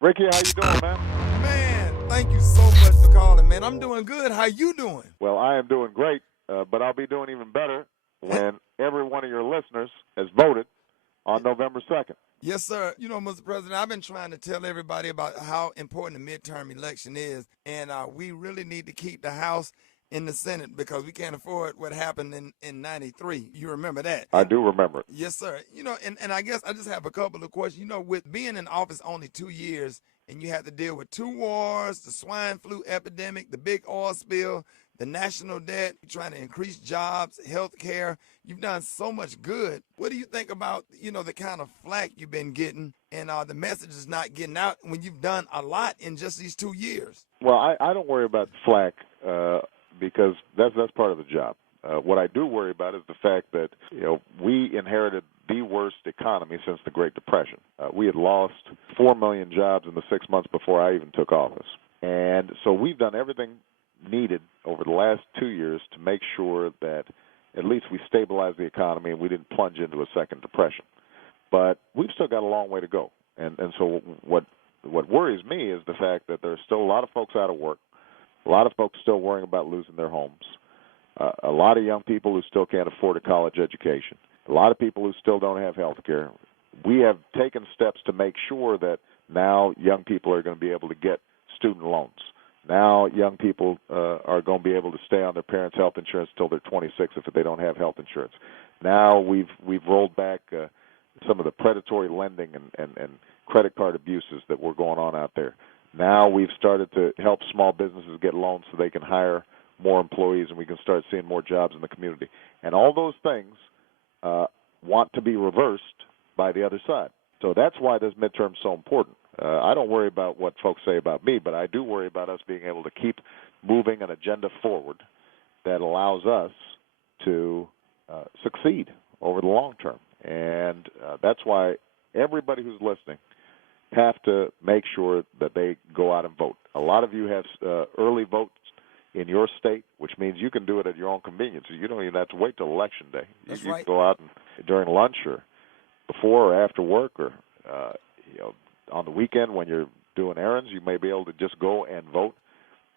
Ricky, how you doing, man? Man, thank you so much for calling, man. I'm doing good. How you doing? Well, I am doing great, but I'll be doing even better when every one of your listeners has voted on November 2nd. Yes, sir. You know, Mr. President, I've been trying to tell everybody about how important the midterm election is, and we really need to keep the House in the Senate because we can't afford what happened in 93. You remember that? I do remember it. Yes, sir. You know, and I guess I just have a couple of questions. You know, with being in office only 2 years and you have to deal with two wars, the swine flu epidemic, the big oil spill, the national debt, trying to increase jobs, health care. You've done so much good. What do you think about, the kind of flack you've been getting and the message is not getting out when you've done a lot in just these 2 years? Well, I don't worry about flack because that's part of the job. What I do worry about is the fact that we inherited the worst economy since the Great Depression. We had lost 4 million jobs in the 6 months before I even took office, and so we've done everything needed over the last 2 years to make sure that at least we stabilized the economy and we didn't plunge into a second depression. But we've still got a long way to go, and so what worries me is the fact that there's still a lot of folks out of work, a lot of folks still worrying about losing their homes, a lot of young people who still can't afford a college education, a lot of people who still don't have health care. We have taken steps to make sure that now young people are going to be able to get student loans. Now young people are going to be able to stay on their parents' health insurance until they're 26 if they don't have health insurance. Now we've rolled back some of the predatory lending and credit card abuses that were going on out there. Now we've started to help small businesses get loans so they can hire more employees and we can start seeing more jobs in the community. And all those things want to be reversed by the other side. So that's why this midterm is so important. I don't worry about what folks say about me, but I do worry about us being able to keep moving an agenda forward that allows us to succeed over the long term. And that's why everybody who's listening have to make sure that they go out and vote. A lot of you have early votes in your state, which means you can do it at your own convenience. You don't even have to wait till Election Day. That's You right. can go out and, during lunch or before or after work or on the weekend when you're doing errands, you may be able to just go and vote.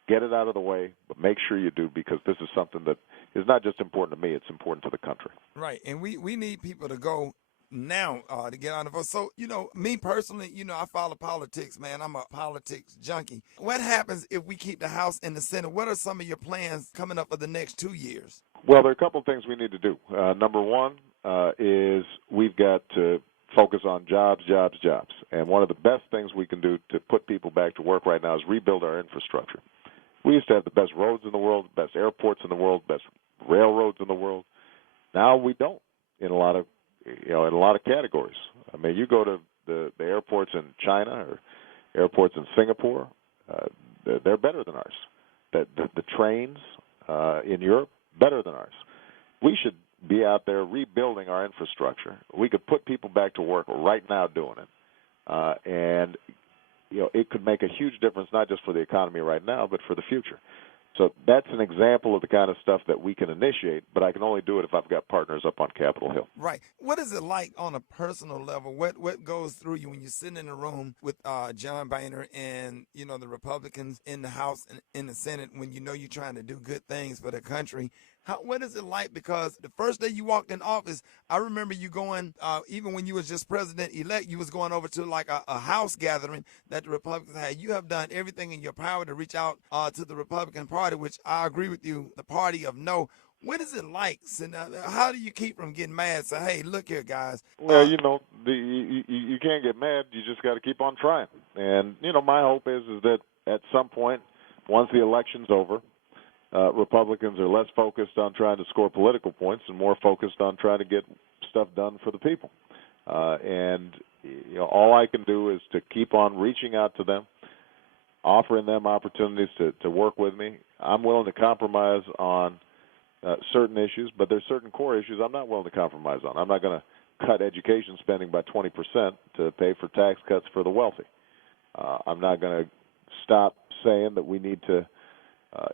Get it out of the way, but make sure you do because this is something that is not just important to me, it's important to the country. Right. And we need people to go now to get on the vote. So, me personally, I follow politics, man. I'm a politics junkie. What happens if we keep the House and the Senate? What are some of your plans coming up for the next 2 years? Well, there are a couple of things we need to do. Number one is we've got to focus on jobs. And one of the best things we can do to put people back to work right now is rebuild our infrastructure. We used to have the best roads in the world, best airports in the world, best railroads in the world. Now we don't in a lot of categories. I mean, you go to the airports in China or airports in Singapore, they're better than ours. The trains in Europe, better than ours. We should be out there rebuilding our infrastructure. We could put people back to work right now doing it. And it could make a huge difference not just for the economy right now, but for the future. So that's an example of the kind of stuff that we can initiate, but I can only do it if I've got partners up on Capitol Hill. Right. What is it like on a personal level? What goes through you when you're sitting in a room with John Boehner and, the Republicans in the House and in the Senate when you're trying to do good things for the country? What is it like? Because the first day you walked in office, I remember you going, even when you was just president-elect, you was going over to like a House gathering that the Republicans had. You have done everything in your power to reach out to the Republican Party, which I agree with you, the party of no. What is it like? How do you keep from getting mad? Say, hey, look here, guys. Well, you can't get mad. You just got to keep on trying. And, my hope is that at some point, once the election's over, Republicans are less focused on trying to score political points and more focused on trying to get stuff done for the people. And all I can do is to keep on reaching out to them, offering them opportunities to work with me. I'm willing to compromise on certain issues, but there's certain core issues I'm not willing to compromise on. I'm not going to cut education spending by 20% to pay for tax cuts for the wealthy. I'm not going to stop saying that we need to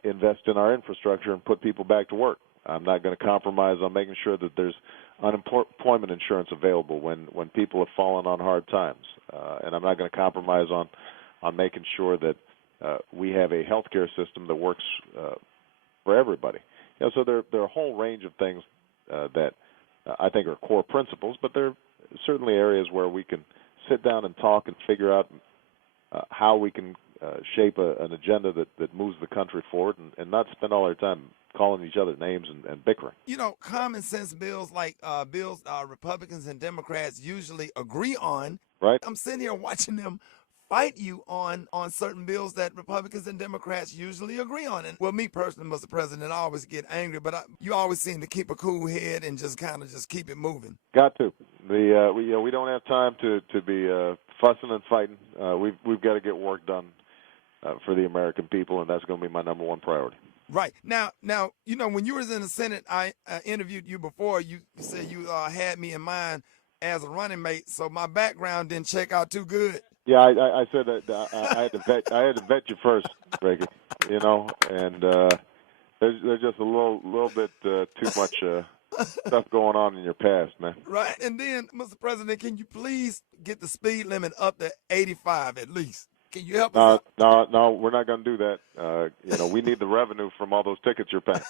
invest in our infrastructure and put people back to work. I'm not going to compromise on making sure that there's unemployment insurance available when people have fallen on hard times. And I'm not going to compromise on on making sure that we have a healthcare system that works for everybody. So there are a whole range of things that I think are core principles, but there are certainly areas where we can sit down and talk and figure out how we can shape an agenda that moves the country forward, and not spend all our time calling each other names and bickering. Common sense bills like bills Republicans and Democrats usually agree on. Right. I'm sitting here watching them fight you on certain bills that Republicans and Democrats usually agree on. And well, me personally, Mr. President, I always get angry, but you always seem to keep a cool head and just kind of just keep it moving. Got to. We don't have time to be fussing and fighting. We've got to get work done for the American people, and that's going to be my number one priority. Right. Now, when you was in the Senate, I interviewed you before. You said you had me in mind as a running mate, so my background didn't check out too good. Yeah, I said that I had to vet you first, Rickey. And there's just a little bit too much stuff going on in your past, man. Right. And then, Mr. President, can you please get the speed limit up to 85 at least? Can you help us out? No, we're not going to do that. We need the revenue from all those tickets you're paying.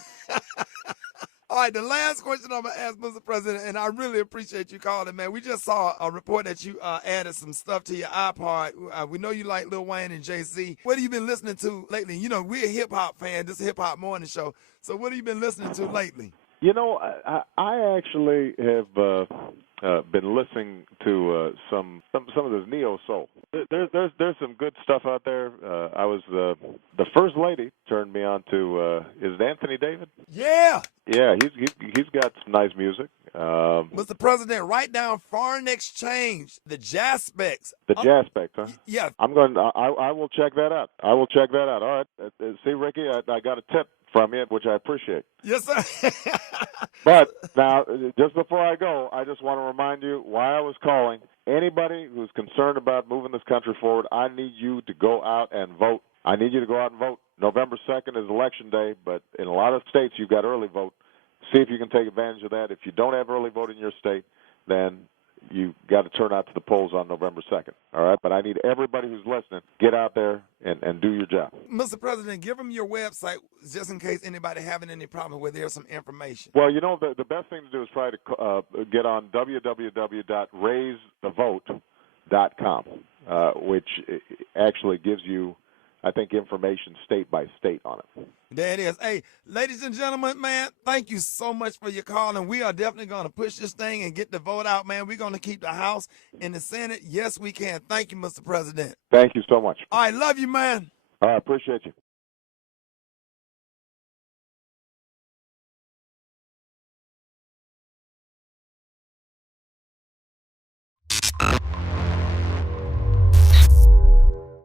All right, the last question I'm going to ask, Mr. President, and I really appreciate you calling, man. We just saw a report that you added some stuff to your iPod. We know you like Lil Wayne and Jay-Z. What have you been listening to lately? We're a hip-hop fan. This is a hip-hop morning show. So what have you been listening to lately? I actually have been listening to some of this neo soul. There's some good stuff out there. I was the first lady turned me on to is it Anthony David? Yeah. Yeah, he's got some nice music. Mr. President, write down foreign exchange, the jazz specs. The jazz specs, huh? Yeah. I will check that out. All right. See, Rickey, I got a tip from you, which I appreciate. Yes, sir. But now, just before I go, I just want to remind you why I was calling. Anybody who's concerned about moving this country forward, I need you to go out and vote. I need you to go out and vote. November 2nd is Election Day, but in a lot of states you've got early vote. See if you can take advantage of that. If you don't have early vote in your state, then you've got to turn out to the polls on November 2nd. All right? But I need everybody who's listening, get out there and do your job. Mr. President, give them your website just in case anybody having any problem where there's some information. Well, the best thing to do is try to get on www.raisethevote.com, which actually gives you, I think, information state by state on it. There it is. Hey, ladies and gentlemen, man, thank you so much for your call, and we are definitely going to push this thing and get the vote out, man. We're going to keep the House and the Senate. Yes, we can. Thank you, Mr. President. Thank you so much. All right, love you, man. All right, appreciate you.